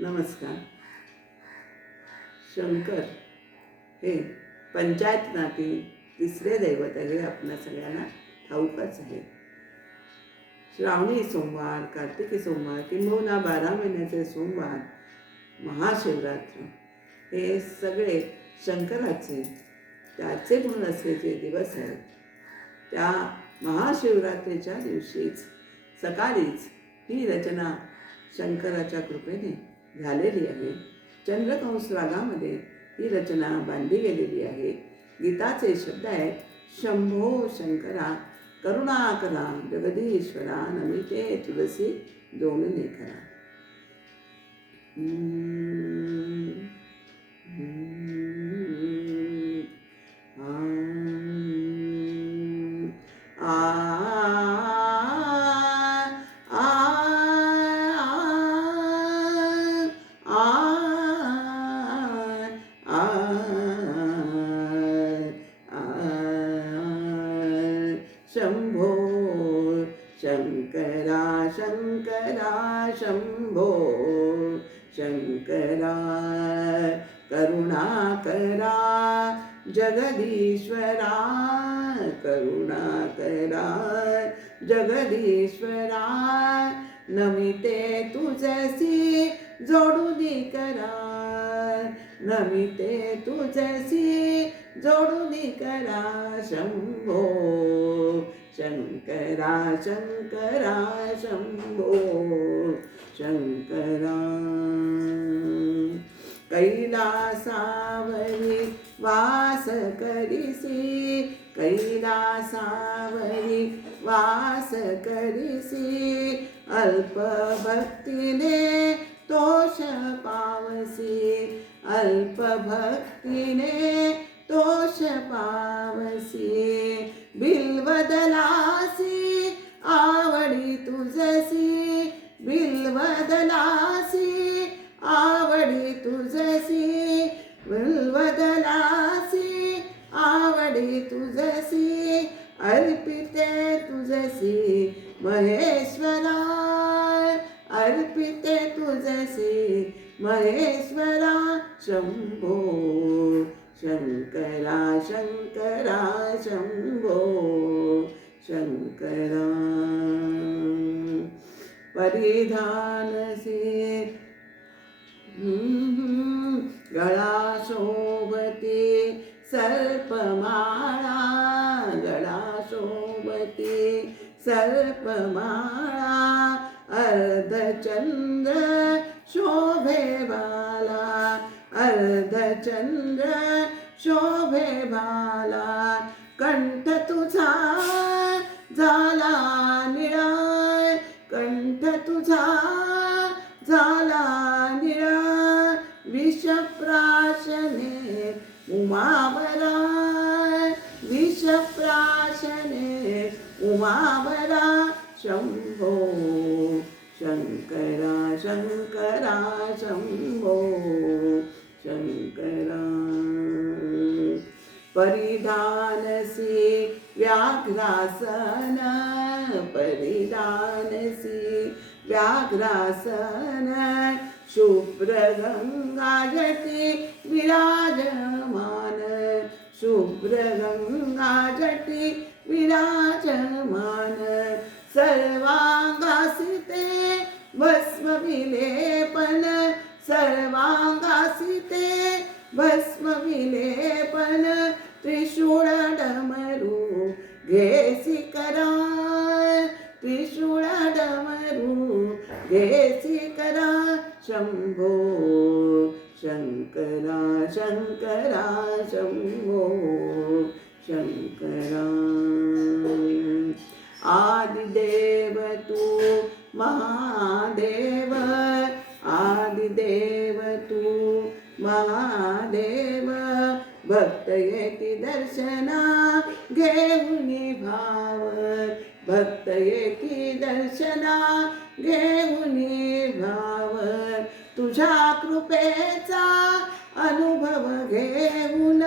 नमस्कार. शंकर हे पंचायतनातील तिसरे दैवत आहे हे आपल्या सगळ्यांना ठाऊकच आहे श्रावणी सोमवार कार्तिकी सोमवार किंबहुना बारा महिन्याचे सोमवार महाशिवरात्र हे सगळे शंकराचे त्याचे गुण असलेले दिवस आहेत. त्या महाशिवरात्रीच्या दिवशीच सकाळीच ही रचना शंकराच्या कृपेने झालेली आहे. चंद्रकंस रागामध्ये ही रचना बांधली गेलेली आहे. गीताचे शब्द आहेत शंभो शंकरा करुणाकरा जगदीश्वरा नमिते तुलसी दोन करा. शंकरा शंकरा शंभो शंकरा करुणाकरा जगदीश्वरा करुणाकरा जगदीश्वरा नमिते तुझसी जोडूनी करा। नमिते तुझसी जोडूनी करा शंभो शङ्करा शङ्करा। शम्भो शङ्करा कैलासावरि वास करिसी कैलासावरि वास करिसी अल्पभक्तिने तोष पावसि। अल्पभक्तिने तोष पावसि। आवडी तुझसी अर्पिते तुझसी महेश्वरा अर्पिते तुझसी महेश्वरा शंभो शंकरा शंकरा शंभो शंकरा। परिधानसी गळाशो सर्पमाळा गळा सोबती सर्पमाळा अर्धचंद्र शोभे बाला अर्धचंद्र शोभे बाला. कंठ तुझा झाला निळा कंठ तुझा झाला निळा विषप्राशने उमाबरा विषप्राशने उमाबरा शंभो शंकरा शंकरा शंभो शंकरा। परिधानसी व्याघ्रासन परिधानसी व्याघ्रासन शुभ्रगङ्गाजति विराजमान शुभ्रगङ्गाजति विराजमान सर्वाङ्गासिते भस्मविलेपन सर्वाङ्गासिते भस्मविलेपन त्रिशूळडमरू घेसी करा त्रिशूळडमरू घेसी करा शंभो शंकरा शंकरा शंभो शंकरा। आदिदेव तु महादेव आदिदेव तु महादेव। भक्त येति दर्शना घेऊन भाव। भक्त येति दर्शना घेऊन भाव। तुझ्या कृपेचा अनुभव घेऊन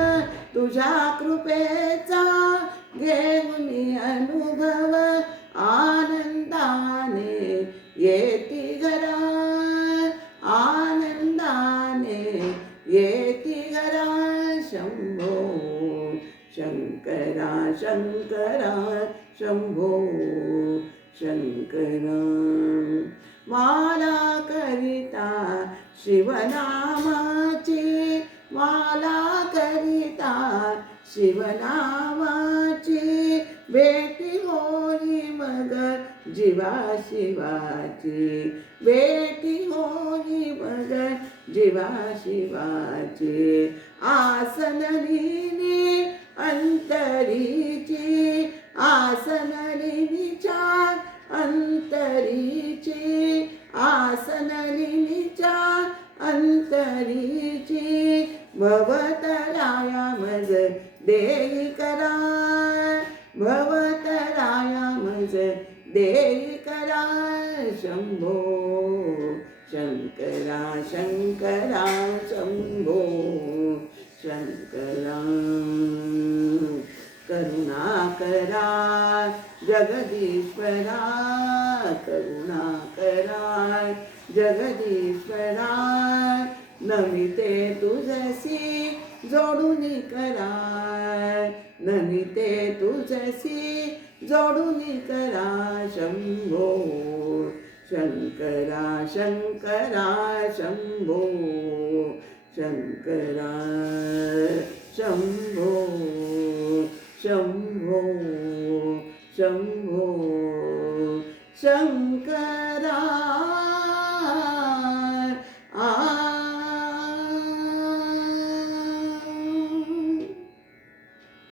तुझ्या कृपेचा घेऊन अनुभव आनंदाने येती घरा. आनंदाने येती घरा. शंभो शंकरा शंकरा शंभो शंकरा. माला करिता शिवनामाची माला करिता शिवनामाची भेटी होई मग जीवा शिवाची. भेटी होई मग जीवा शिवाची. आसन हरीची भवतराया मज देई करा भवतराया मज देई करा शंभो शंकरा शंकरा शंभो शंकरा. करुणा करा जगदीश्वरा करुणा करा जगदीश्वरा. नमिते तुझसी जोडून करा नमिते तुझसी जोडून करा शंभो शंकरा शंकरा शंभो शंकरा शंभो शंभो शंभो शंकरा.